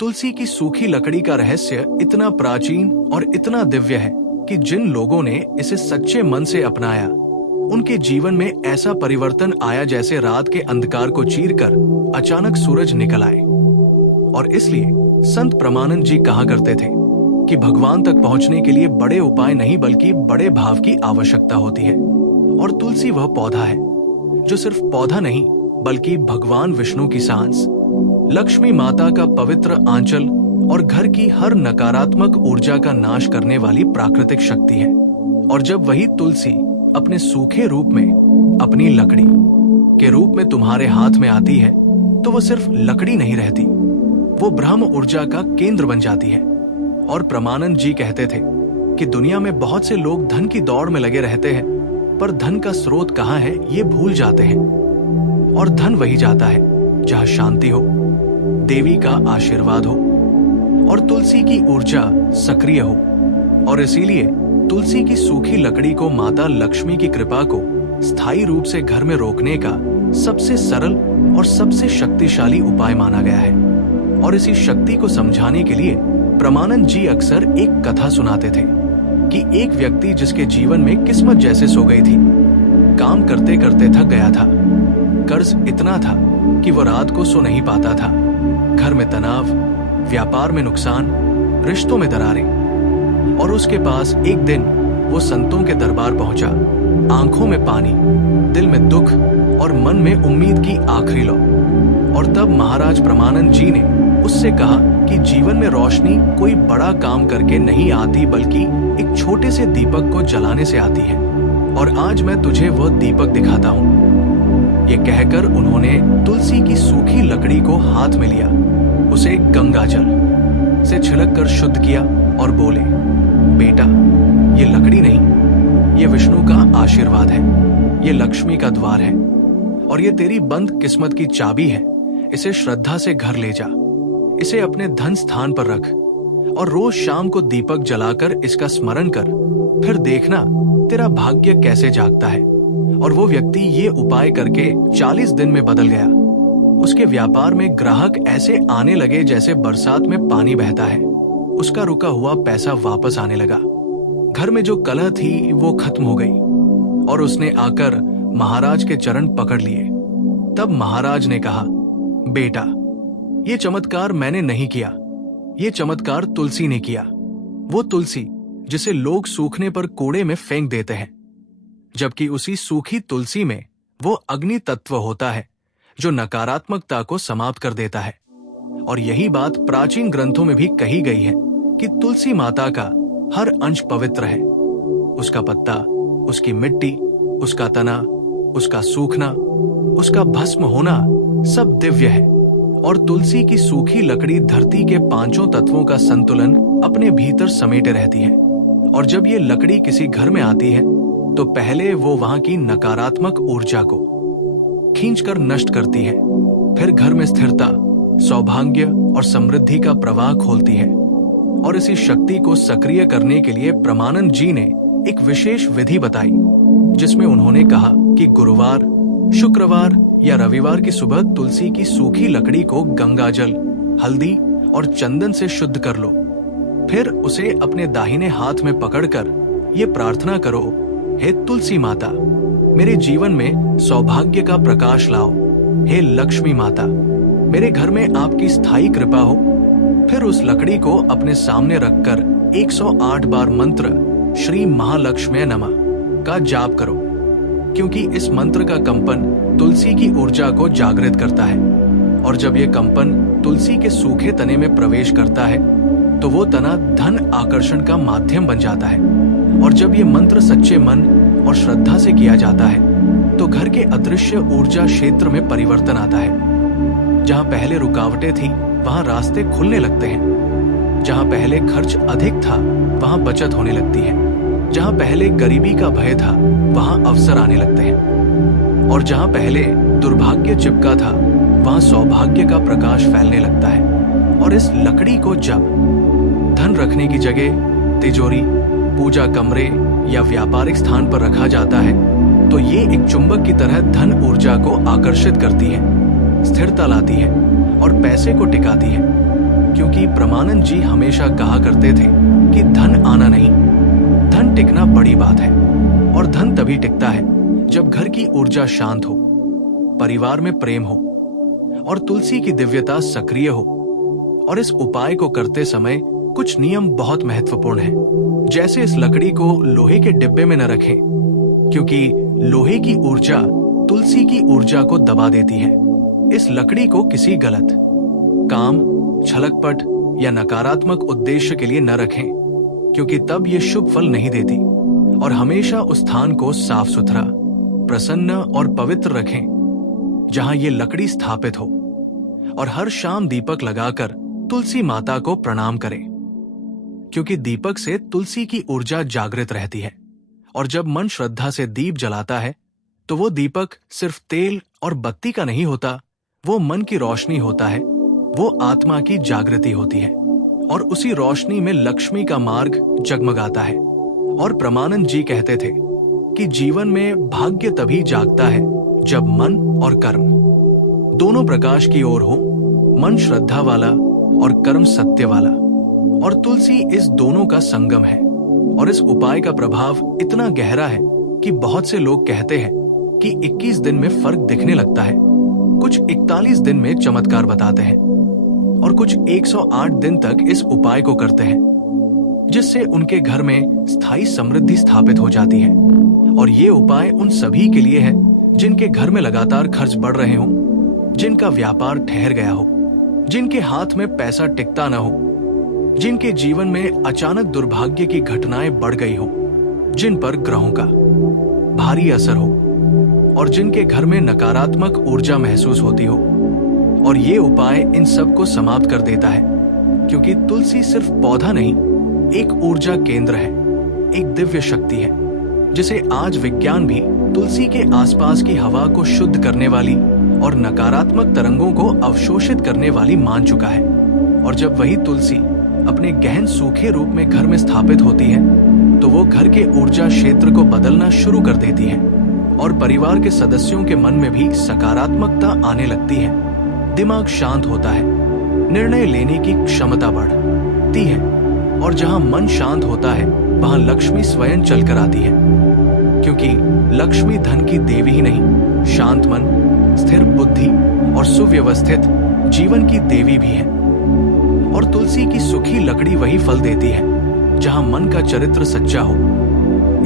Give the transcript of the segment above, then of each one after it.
तुलसी की सूखी लकड़ी का रहस्य इतना प्राचीन और इतना दिव्य है कि जिन लोगों ने इसे सच्चे मन से अपनाया, उनके जीवन में ऐसा परिवर्तन आया जैसे रात के अंधकार को चीरकर अचानक सूरज निकल आए। और इसलिए संत प्रमानंद जी कहा करते थे कि भगवान तक पहुंचने के लिए बड़े उपाय नहीं बल्कि बड़े भाव की आवश्यकता होती है। और तुलसी वह पौधा है जो सिर्फ पौधा नहीं बल्कि भगवान विष्णु की सांस, लक्ष्मी माता का पवित्र आंचल और घर की हर नकारात्मक ऊर्जा का नाश करने वाली प्राकृतिक शक्ति है। और जब वही तुलसी अपने सूखे रूप में, अपनी लकड़ी के रूप में तुम्हारे हाथ में आती है, तो वो सिर्फ लकड़ी नहीं रहती, वो ब्रह्म ऊर्जा का केंद्र बन जाती है। और प्रमानंद जी कहते थे कि दुनिया में बहुत से लोग धन की दौड़ में लगे रहते हैं, पर धन का स्रोत कहाँ है ये भूल जाते हैं। और धन वही जाता है जहाँ शांति हो, देवी का आशीर्वाद हो और तुलसी की ऊर्जा सक्रिय हो। और इसीलिए तुलसी की सूखी लकड़ी को माता लक्ष्मी की कृपा को स्थायी रूप से घर में रोकने का सबसे सरल और सबसे शक्तिशाली उपाय माना गया है। और इसी शक्ति को समझाने के लिए प्रमानंद जी अक्सर एक कथा सुनाते थे कि एक व्यक्ति जिसके जीवन में किस्मत जैसे सो गई थी, काम करते करते थक गया था, कर्ज इतना था कि वो रात को सो नहीं पाता था, घर में तनाव, व्यापार में नुकसान, रिश्तों में दरारें। और उसके पास एक दिन वो संतों के दरबार पहुंचा, आंखों में पानी, दिल में दुख और मन में उम्मीद की आखिरी लौ। और तब महाराज प्रमानंद जी ने उससे कहा कि जीवन में रोशनी कोई बड़ा काम करके नहीं आती बल्कि एक छोटे से दीपक को जलाने से आती है, और आज मैं तुझे वो दीपक दिखाता हूँ। ये कहकर उन्होंने तुलसी की सूखी लकड़ी को हाथ में लिया, उसे गंगा जल से छिड़ककर शुद्ध किया और बोले, बेटा, ये लकड़ी नहीं, ये विष्णु का आशीर्वाद है, ये लक्ष्मी का द्वार है और ये तेरी बंद किस्मत की चाबी है। इसे श्रद्धा से घर ले जा, इसे अपने धन स्थान पर रख और रोज शाम को दीपक जलाकर इसका स्मरण कर, फिर देखना तेरा भाग्य कैसे जागता है। और वो व्यक्ति ये उपाय करके 40 दिन में बदल गया। उसके व्यापार में ग्राहक ऐसे आने लगे जैसे बरसात में पानी बहता है। उसका रुका हुआ पैसा वापस आने लगा, घर में जो कलह थी वो खत्म हो गई और उसने आकर महाराज के चरण पकड़ लिए। तब महाराज ने कहा, बेटा, ये चमत्कार मैंने नहीं किया, ये चमत्कार तुलसी ने किया। वो तुलसी जिसे लोग सूखने पर कूड़े में फेंक देते हैं, जबकि उसी सूखी तुलसी में वो अग्नि तत्व होता है जो नकारात्मकता को समाप्त कर देता है। और यही बात प्राचीन ग्रंथों में भी कही गई है कि तुलसी माता का हर अंश पवित्र है। उसका पत्ता, उसकी मिट्टी, उसका तना, उसका सूखना, उसका भस्म होना सब दिव्य है। और तुलसी की सूखी लकड़ी धरती के 5 तत्वों का संतुलन अपने भीतर समेटे रहती है। और जब ये लकड़ी किसी घर में आती है तो पहले वो वहां की नकारात्मक ऊर्जा को खींचकर नष्ट करती है, फिर घर में स्थिरता, सौभाग्य और समृद्धि का प्रवाह खोलती है। और इसी शक्ति को सक्रिय करने के लिए प्रमानंद जी ने एक विशेष विधि बताई, जिसमें उन्होंने कहा कि गुरुवार, शुक्रवार या रविवार की सुबह तुलसी की सूखी लकड़ी को गंगाजल, हल्दी और चंदन से शुद्ध कर लो। फिर उसे अपने दाहिने हाथ में पकड़कर ये प्रार्थना करो, हे तुलसी माता, मेरे जीवन में सौभाग्य का प्रकाश लाओ। हे लक्ष्मी माता, मेरे घर में आपकी स्थायी कृपा हो। फिर उस लकड़ी को अपने सामने रखकर 108 बार मंत्र श्री महालक्ष्मी नमः का जाप करो, क्योंकि इस मंत्र का कंपन तुलसी की ऊर्जा को जागृत करता है। और जब ये कंपन तुलसी के सूखे तने में प्रवेश करता है तो वो तना धन आकर्षण का माध्यम बन जाता है। और जब ये मंत्र सच्चे मन और श्रद्धा से किया जाता है तो घर के अदृश्य ऊर्जा क्षेत्र में परिवर्तन आता है। जहां पहले रुकावटें थी वहां रास्ते खुलने लगते हैं, जहां पहले खर्च अधिक था वहां बचत होने लगती है, जहां पहले गरीबी का भय था वहां अवसर आने लगते हैं, और जहां पहले दुर्भाग्य चिपका था वहां सौभाग्य का प्रकाश फैलने लगता है। और इस लकड़ी को जब धन रखने की जगह तिजोरी, पूजा कमरे या व्यापारिक स्थान पर रखा जाता है तो ये एक चुंबक की तरह धन ऊर्जा को आकर्षित करती है, स्थिरता लाती है और पैसे को टिकाती है। क्योंकि परमानंद जी हमेशा कहा करते थे कि धन आना नहीं, धन टिकना बड़ी बात है। और धन तभी टिकता है जब घर की ऊर्जा शांत हो, परिवार में प्रेम हो और तुलसी की दिव्यता सक्रिय हो। और इस उपाय को करते समय कुछ नियम बहुत महत्वपूर्ण हैं। जैसे इस लकड़ी को लोहे के डिब्बे में न रखें, क्योंकि लोहे की ऊर्जा तुलसी की ऊर्जा को दबा देती है। इस लकड़ी को किसी गलत काम, छलकपट या नकारात्मक उद्देश्य के लिए न रखें, क्योंकि तब ये शुभ फल नहीं देती। और हमेशा उस स्थान को साफ सुथरा, प्रसन्न और पवित्र रखें जहां ये लकड़ी स्थापित हो। और हर शाम दीपक लगाकर तुलसी माता को प्रणाम करें, क्योंकि दीपक से तुलसी की ऊर्जा जागृत रहती है। और जब मन श्रद्धा से दीप जलाता है तो वो दीपक सिर्फ तेल और बत्ती का नहीं होता, वो मन की रोशनी होता है, वो आत्मा की जागृति होती है। और उसी रोशनी में लक्ष्मी का मार्ग जगमगाता है। और परमानंद जी कहते थे कि जीवन में भाग्य तभी जागता है जब मन और कर्म दोनों प्रकाश की ओर हो, मन श्रद्धा वाला और कर्म सत्य वाला। और तुलसी इस दोनों का संगम है। और इस उपाय का प्रभाव इतना गहरा है कि बहुत से लोग कहते हैं कि 21 दिन में फर्क दिखने लगता है, कुछ 41 दिन में चमत्कार बताते हैं और कुछ 108 दिन तक इस उपाय को करते हैं, जिससे उनके घर में स्थायी समृद्धि स्थापित हो जाती है। और ये उपाय उन सभी के लिए है जिनके घर में लगातार खर्च बढ़ रहे हों, जिनका व्यापार ठहर गया हो, जिनके हाथ में पैसा टिकता न हो, जिनके जीवन में अचानक दुर्भाग्य की घटनाएं बढ़ गई हो, जिन पर ग्रहों का भारी असर हो और जिनके घर में नकारात्मक ऊर्जा महसूस होती हो। और ये उपाय इन सब को समाप्त कर देता है, क्योंकि तुलसी सिर्फ पौधा नहीं, एक ऊर्जा केंद्र है, एक दिव्य शक्ति है, जिसे आज विज्ञान भी तुलसी के आसपास की हवा को शुद्ध करने वाली और नकारात्मक तरंगों को अवशोषित करने वाली मान चुका है। और जब वही तुलसी अपने गहन सूखे रूप में घर में स्थापित होती है तो वो घर के ऊर्जा क्षेत्र को बदलना शुरू कर देती है और परिवार के सदस्यों के मन में भी सकारात्मकता आने लगती है। दिमाग शांत होता है, निर्णय लेने की क्षमता बढ़ती है और जहां मन शांत होता है वहां लक्ष्मी स्वयं चलकर आती है, क्योंकि लक्ष्मी धन की देवी ही नहीं, शांत मन, स्थिर बुद्धि और सुव्यवस्थित जीवन की देवी भी है। और तुलसी की सूखी लकड़ी वही फल देती है जहां मन का चरित्र सच्चा हो।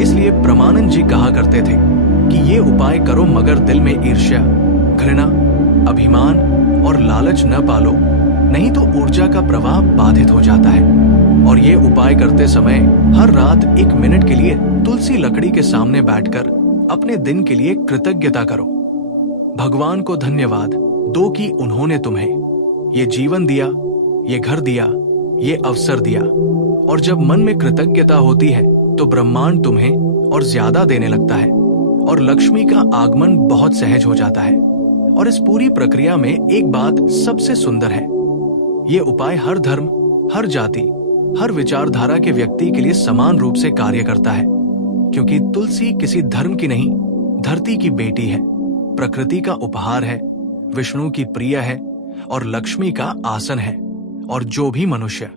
इसलिए परमानंद जी कहा करते थे कि ये उपाय करो मगर दिल में ईर्ष्या, घृणा, अभिमान और लालच न पालो, नहीं तो ऊर्जा का प्रवाह बाधित हो जाता है। और ये उपाय करते समय हर रात 1 मिनट के लिए तुलसी लकड़ी के सामने बैठकर अपने दिन के लिए कृतज्ञता करो। भगवान को धन्यवाद दो कि उन्होंने तुम्हें ये जीवन दिया, ये घर दिया, ये अवसर दिया। और जब मन में कृतज्ञता होती है तो ब्रह्मांड तुम्हें और ज्यादा देने लगता है और लक्ष्मी का आगमन बहुत सहज हो जाता है। और इस पूरी प्रक्रिया में एक बात सबसे सुंदर है, ये उपाय हर धर्म, हर जाति, हर विचारधारा के व्यक्ति के लिए समान रूप से कार्य करता है, क्योंकि तुलसी किसी धर्म की नहीं, धरती की बेटी है, प्रकृति का उपहार है, विष्णु की प्रिय है और लक्ष्मी का आसन है। और जो भी मनुष्य